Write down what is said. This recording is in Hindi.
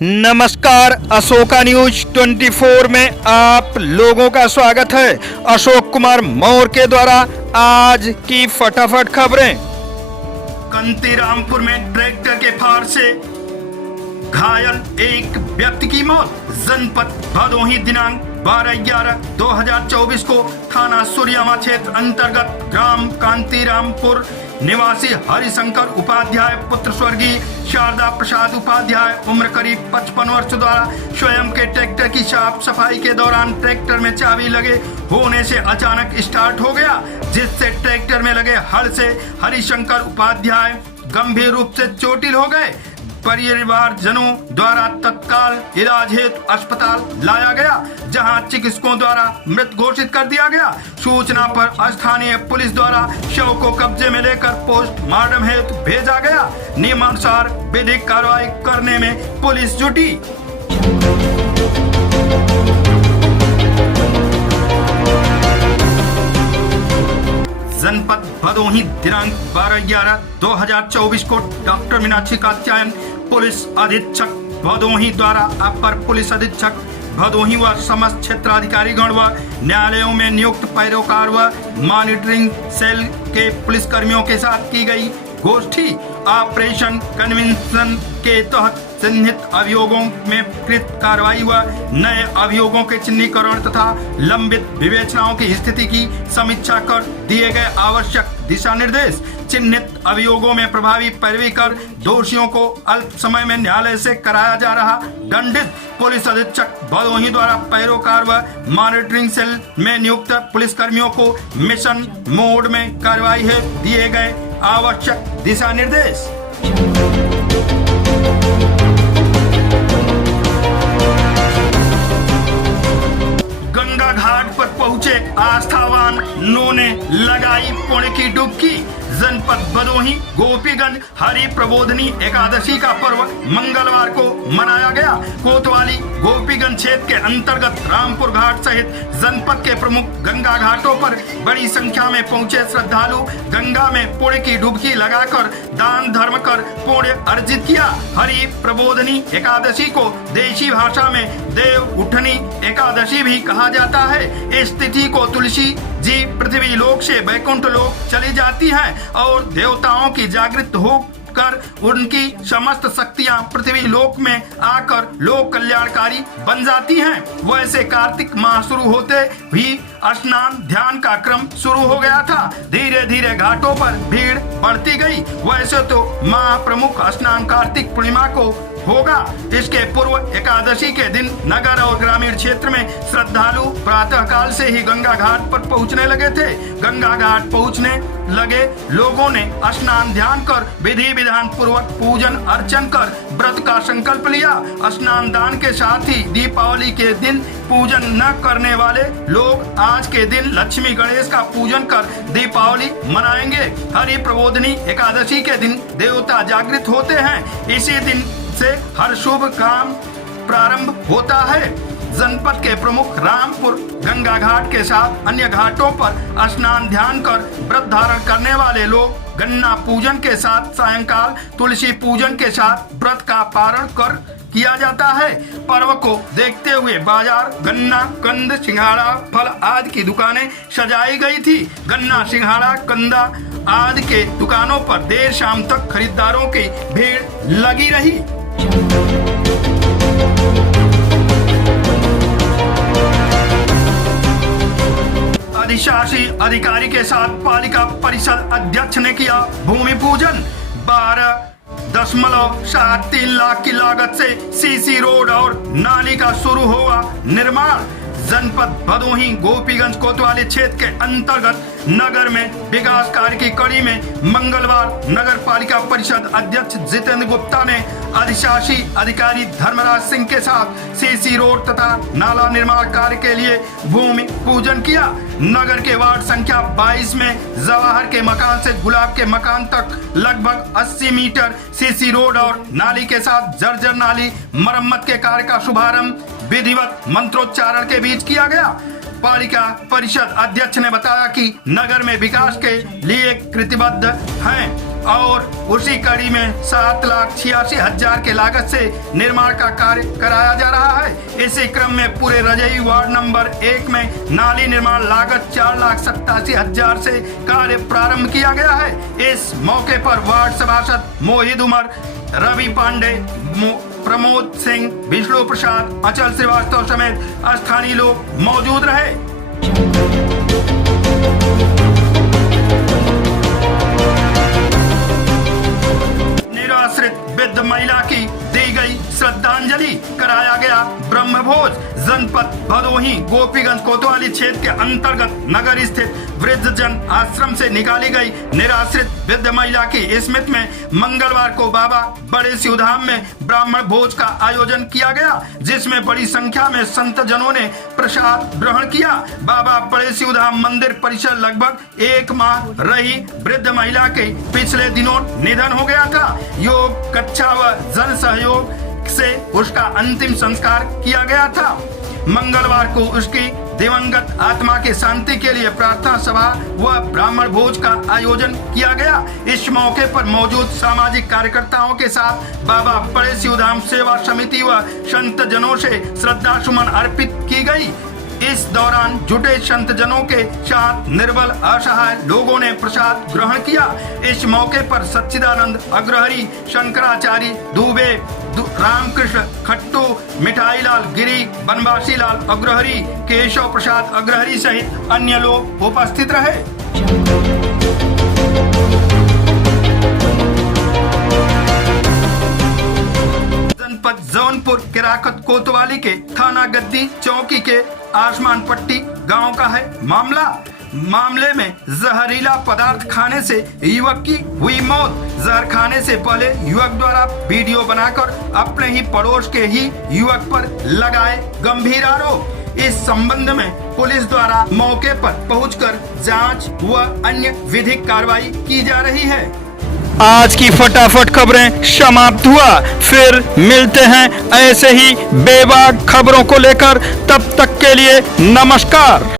नमस्कार, अशोका न्यूज 24 में आप लोगों का स्वागत है। अशोक कुमार मौर्य के द्वारा आज की फटाफट खबरें। कंतीरामपुर में ट्रैक्टर के फार से घायल एक व्यक्ति की मौत। जनपद भदोही दिनांक 12/11/2024 को थाना सूर्यामा क्षेत्र अंतर्गत ग्राम कांतीरामपुर निवासी हरिशंकर उपाध्याय पुत्र स्वर्गीय शारदा प्रसाद उपाध्याय उम्र करीब 55 वर्ष द्वारा स्वयं के ट्रैक्टर की साफ सफाई के दौरान ट्रैक्टर में चाबी लगे होने से अचानक स्टार्ट हो गया, जिससे ट्रैक्टर में लगे हल से हरिशंकर उपाध्याय गंभीर रूप से चोटिल हो गए। परिवारजनों द्वारा तत्काल इलाज हेतु अस्पताल लाया गया, जहां चिकित्सकों द्वारा मृत घोषित कर दिया गया। सूचना पर स्थानीय पुलिस द्वारा शव को कब्जे में लेकर पोस्टमार्टम हेतु भेजा गया। नियमानुसार विधिक कार्रवाई करने में पुलिस जुटी। जनपद भदोही दिनांक 12/11/2024 को डॉक्टर मीनाक्षी कात्यायन पुलिस अधीक्षक भदोही द्वारा अपर पुलिस अधीक्षक भदोही व समस्त क्षेत्राधिकारीगण व न्यायालयों में नियुक्त पैरोकार व मॉनिटरिंग सेल के पुलिसकर्मियों के साथ की गई गोष्ठी ऑपरेशन कन्विंसन के तहत चिन्हित अभियोगों में कृत कार्रवाई व नए अभियोगों के चिन्हीकरण तथा लंबित विवेचनाओं की स्थिति की समीक्षा कर दिए गए आवश्यक दिशा निर्देश। चिन्हित अभियोगों में प्रभावी पैरवी कर दोषियों को अल्प समय में न्यायालय से कराया जा रहा दंडित। पुलिस अधीक्षक भदोही द्वारा पैरोकार व मॉनिटरिंग सेल में नियुक्त पुलिसकर्मियों को मिशन मोड में कार्रवाई है दिए गए आवश्यक दिशा निर्देश। गंगा घाट पर पहुंचे आस्थावान ने लगाई पुण्य की डुबकी। जनपद भदोही गोपीगंज हरि प्रबोधनी एकादशी का पर्व मंगलवार को मनाया गया। कोतवाली गोपीगंज क्षेत्र के अंतर्गत रामपुर घाट सहित जनपद के प्रमुख गंगा घाटों पर बड़ी संख्या में पहुंचे श्रद्धालु गंगा में पुण्य की डुबकी लगाकर दान धर्म कर पुण्य अर्जित किया। हरि प्रबोधनी एकादशी को देशी भाषा में देव उठनी एकादशी भी कहा जाता है। इस तिथि को तुलसी जी पृथ्वी लोक से वैकुंठ लोक चली जाती हैं और देवताओं की जागृत होकर उनकी समस्त शक्तियां पृथ्वी लोक में आकर लोक कल्याणकारी बन जाती हैं। वैसे कार्तिक माह शुरू होते भी स्नान ध्यान का क्रम शुरू हो गया था। धीरे धीरे घाटों पर भीड़ बढ़ती गई। वैसे तो महाप्रमुख स्नान कार्तिक पूर्णिमा को होगा। इसके पूर्व एकादशी के दिन नगर और ग्रामीण क्षेत्र में श्रद्धालु प्रातः काल से ही गंगा घाट पर पहुंचने लगे थे। गंगा घाट पहुंचने लगे लोगों ने स्नान ध्यान कर विधि विधान पूर्वक पूजन अर्चन कर व्रत का संकल्प लिया। स्नान दान के साथ ही दीपावली के दिन पूजन न करने वाले लोग आज के दिन लक्ष्मी गणेश का पूजन कर दीपावली मनाएंगे। हरि प्रबोधनी एकादशी के दिन देवता जागृत होते हैं। इसी दिन से हर शुभ काम प्रारंभ होता है। जनपद के प्रमुख रामपुर गंगा घाट के साथ अन्य घाटों पर स्नान ध्यान कर व्रत धारण करने वाले लोग गन्ना पूजन के साथ सायंकाल तुलसी पूजन के साथ व्रत का पारण कर किया जाता है। पर्व को देखते हुए बाजार गन्ना कंद सिंघाड़ा फल आदि की दुकानें सजाई गई थी। गन्ना सिंघाड़ा कंदा आदि के दुकानों पर देर शाम तक खरीदारों की भीड़ लगी रही। अधिशासी अधिकारी के साथ पालिका परिषद अध्यक्ष ने किया भूमि पूजन। 12.73 लाख की लागत से सीसी रोड और नाली का शुरू हुआ निर्माण। जनपद भदोही गोपीगंज कोतवाली क्षेत्र के अंतर्गत नगर में विकास कार्य की कड़ी में मंगलवार नगर पालिका परिषद अध्यक्ष जितेंद्र गुप्ता ने अधिशासी अधिकारी धर्मराज सिंह के साथ सीसी रोड तथा नाला निर्माण कार्य के लिए भूमि पूजन किया। नगर के वार्ड संख्या 22 में जवाहर के मकान से गुलाब के मकान तक लगभग 80 मीटर सीसी रोड और नाली के साथ जर्जर नाली मरम्मत के कार्य का शुभारंभ विधिवत मंत्रोच्चारण के बीच किया गया। पालिका परिषद अध्यक्ष ने बताया कि नगर में विकास के लिए कृतिबद्ध हैं। और उसी कड़ी में 7,86,000 के लागत से निर्माण का कार्य कराया जा रहा है। इसी क्रम में पूरे रजई वार्ड नंबर 1 में नाली निर्माण लागत 4,87,000 से कार्य प्रारंभ किया गया है। इस मौके पर वार्ड सभासद मोहित उमर, रवि पांडे, प्रमोद सिंह, विष्णु प्रसाद, अचल श्रीवास्तव समेत स्थानीय लोग मौजूद रहे। निराश्रित वृद्ध महिला की दी गई श्रद्धांजलि, कराया गया ब्रह्मभोज। जनपद भदोही गोपीगंज कोतवाली क्षेत्र के अंतर्गत नगर स्थित वृद्ध जन आश्रम से निकाली गई निराश्रित वृद्ध महिला की स्मृति में मंगलवार को बाबा बड़े शिवधाम में ब्राह्मण भोज का आयोजन किया गया, जिसमें बड़ी संख्या में संत जनों ने प्रसाद ग्रहण किया। बाबा बड़े शिवधाम मंदिर परिसर लगभग 1 माह रही वृद्ध महिला के पिछले दिनों निधन हो गया था। योग कक्षा व जन सहयोग से उसका अंतिम संस्कार किया गया था। मंगलवार को उसकी दिवंगत आत्मा के शांति के लिए प्रार्थना सभा व ब्राह्मण भोज का आयोजन किया गया। इस मौके पर मौजूद सामाजिक कार्यकर्ताओं के साथ बाबा बड़े शिवधाम सेवा समिति व संत जनों से श्रद्धा सुमन अर्पित की गई। इस दौरान जुटे संत जनों के साथ निर्बल असहाय लोगों ने प्रसाद ग्रहण किया। इस मौके पर सच्चिदानंद अग्रहरी, शंकराचार्य दुबे, रामकृष्ण खट्टू, मिठाईलाल गिरी, बनवासी लाल अग्रहरी, केशव प्रसाद अग्रहरी सहित अन्य लोग उपस्थित रहे। जनपद जौनपुर केराकत कोतवाली के थाना गद्दी चौकी के आसमान पट्टी गांव का है मामले में जहरीला पदार्थ खाने से युवक की हुई मौत। जहर खाने से पहले युवक द्वारा वीडियो बनाकर अपने ही पड़ोस के ही युवक पर लगाए गंभीर आरोप। इस संबंध में पुलिस द्वारा मौके पर पहुंचकर जांच व अन्य विधिक कार्रवाई की जा रही है। आज की फटाफट खबरें समाप्त हुआ, फिर मिलते हैं ऐसे ही बेबाक खबरों को लेकर। तब तक के लिए नमस्कार।